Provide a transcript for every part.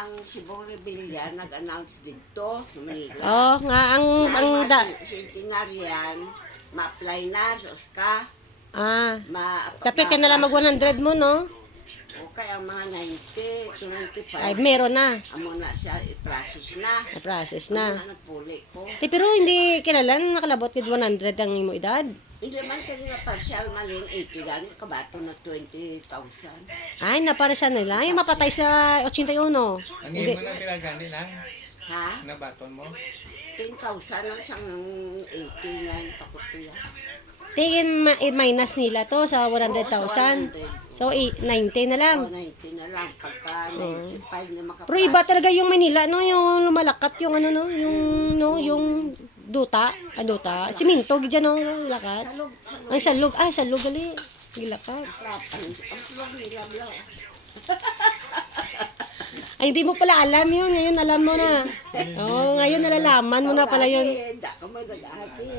ang Cebu Rebellion nag-announce dito sa Manila. Oh, nga ang Centenarian, ma-apply na sa USCA. Tapi ka na lang mag 100 mo, no? O kaya ang mga 90 to 95. Ay, meron na. Amo na siya, i-process na. Na-process Amo na. na napuli ko. Pero hindi kailangan nakalabot kid 100 ang imo edad. Hindi man kanina partial maling 80 gani kabato na 20,000. Ay, napara siya nila. Yung mapatay sa 81. Ang Hindi. mo na pinagani lang, Ha? nabaton mo. 10,000 lang siyang 89 pakutuya. Tingin minus nila to sa 100,000. So, 90 na lang. O, 90 na lang. Pagka 95 na makapasok. Pero iba talaga yung Manila, no? Yung lumalakat, yung ano, no? Yung duta. Duta. Siminto, gidyan, no? Yung lakat. Salog, salog. Ang salug. Ay, salug, gali. Gilakat. Ang salog nila blau. Ay, hindi mo pala alam yun. Ngayon, alam mo na. Oo, ngayon nalalaman mo na pala yun. Hindi ka mo nag-ate.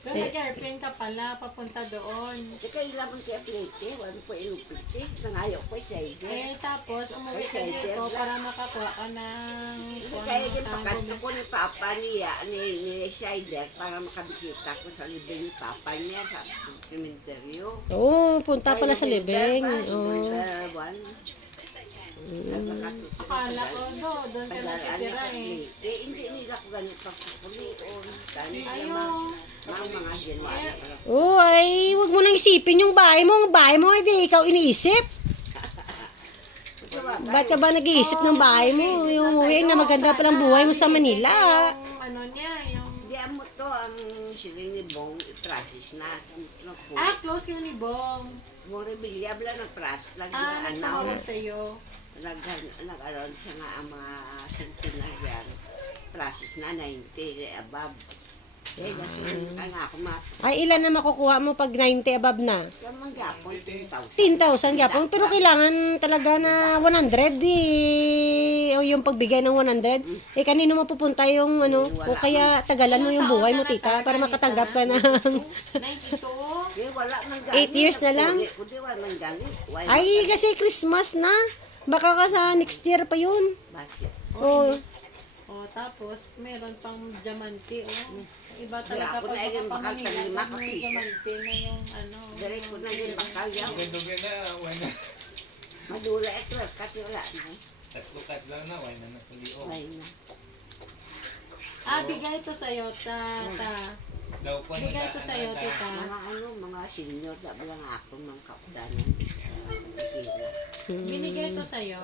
Pero nag-airplane ka pala, papunta doon. Saka ilaman kaya plate, wala ko ilupite. Nangayo ko sa Eh, tapos umuwi ka dito para makakuha ka ng kaya din sa pakat ko ni Papa niya, ni Shider, para makabisita ko sa libing ni Papa niya sa sementeryo. Oo, punta pala sa libing. Oo. Akala ko doon ka natitira eh. Hindi nila ko ganito pagkukulion. Dahil sila Ayun. mga January. Oo, ay, wag mo nang isipin yung bahay mo. Ang bahay mo, hindi ikaw iniisip. Ba't ka ba nag-iisip ng bahay mo? Yung uwi na maganda palang buhay mo sa Manila. Yung ano niya, yung... Hindi mo to ang siling ni Bong i-process na. Close kayo ni Bong. Bong Rebilla, bla na process. Lagi na Nagtawag announce. sa'yo. Nag-around siya nga ang mga centenarian. Process na 90 above. Eh, kasi ang ako Ay, ilan na makukuha mo pag 90 above na? Kamang gapon, 10,000. 10,000 gapon. Pero kailangan talaga na 100 o yung pagbigay ng 100. Eh, kanino mapupunta yung ano? O kaya tagalan mo yung buhay mo, tita, para makatanggap ka ng... 92? Eh, wala man 8 years na lang? Kundi wala man gali. Ay, kasi Christmas na. Baka ka sa next year pa yun. Bakit? O, Tapos meron pang diamante, oh. Iba talaga Ako na yung bakal sa lima ka may pisos. diamante na yung ano. Direct ko na yung bakal yaw. Dugan na, wala. Madula ito, kasi wala na eh. Tatlo-kat lang na, wala na sa liyo. Wala na. Bigay ito sa'yo, tata. Daw ko na Bigay ito sa'yo, tita. Mga senior, dapat lang ako ng kaudanan. Sila. Binigay ito sa'yo.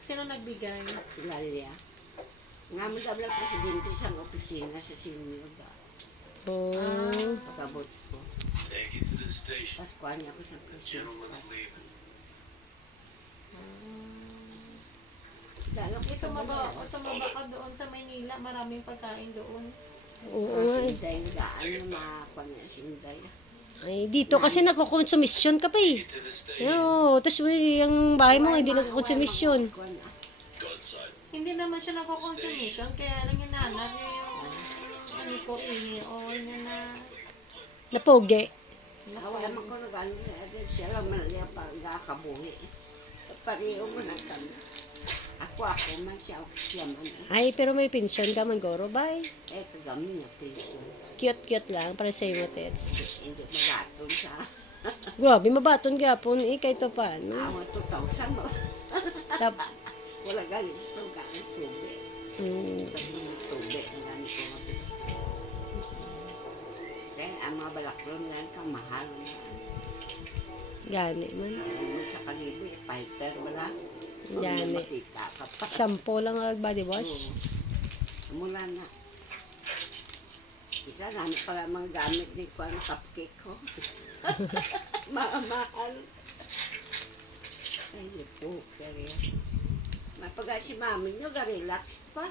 Sino nagbigay? Sila Lia. Nga mo dapat lang presidente sa opisina sa senior ba? Pagabot ko. Paskuhan niya ako sa Christmas. Tumaba ka doon sa Maynila. Maraming pagkain doon. oo. Sinday, daan yung mga sinday. Ay, dito kasi nagkukonsumisyon ka pa eh. Oo, tapos yung bahay mo hindi nagkukonsumisyon. Hindi naman siya nagko-consumption. Kaya lang hinanap niya yung iko-ini-on niya na... Napoge. Wala man ko nag-ano sa agad. Siya lang man niya pagkakabuhi. Pareho mo na kami. Ako man siya man. Ay, pero may pensyon ka man, Goro, bye. Eh, kagami niya, please. Cute-cute lang, para sa'yo mo, tets. Hindi magatong siya. Grabe, mabaton gapon. Eh, kahit pa paano. Awa 2,000 mo. Tap, Wala galing sa sugaan tubig. Tubig ang gamit ko mabili. Kaya ang mga balaklon na yan, kamahal na yan. gani man. Sa kalibi, fighter wala. Gani. Makita ka pa. Shampoo lang ang body wash. Mula na. Isa na pala mga gamit din ko ang cupcake ko. Mahal. Ay, ito, kaya. Mapaga si mami nyo, ga-relax pa.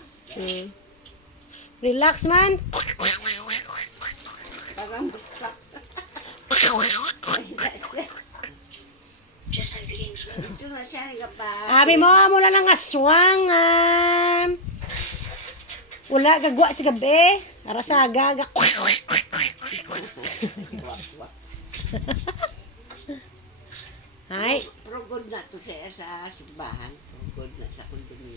Relax man. Parang basta. Ito na siya nga pa. Abi mo, mula ng aswang. Wala, gagwa si gabi. Arasaga. Ay. Pero Good na to siya sa simbahan. Good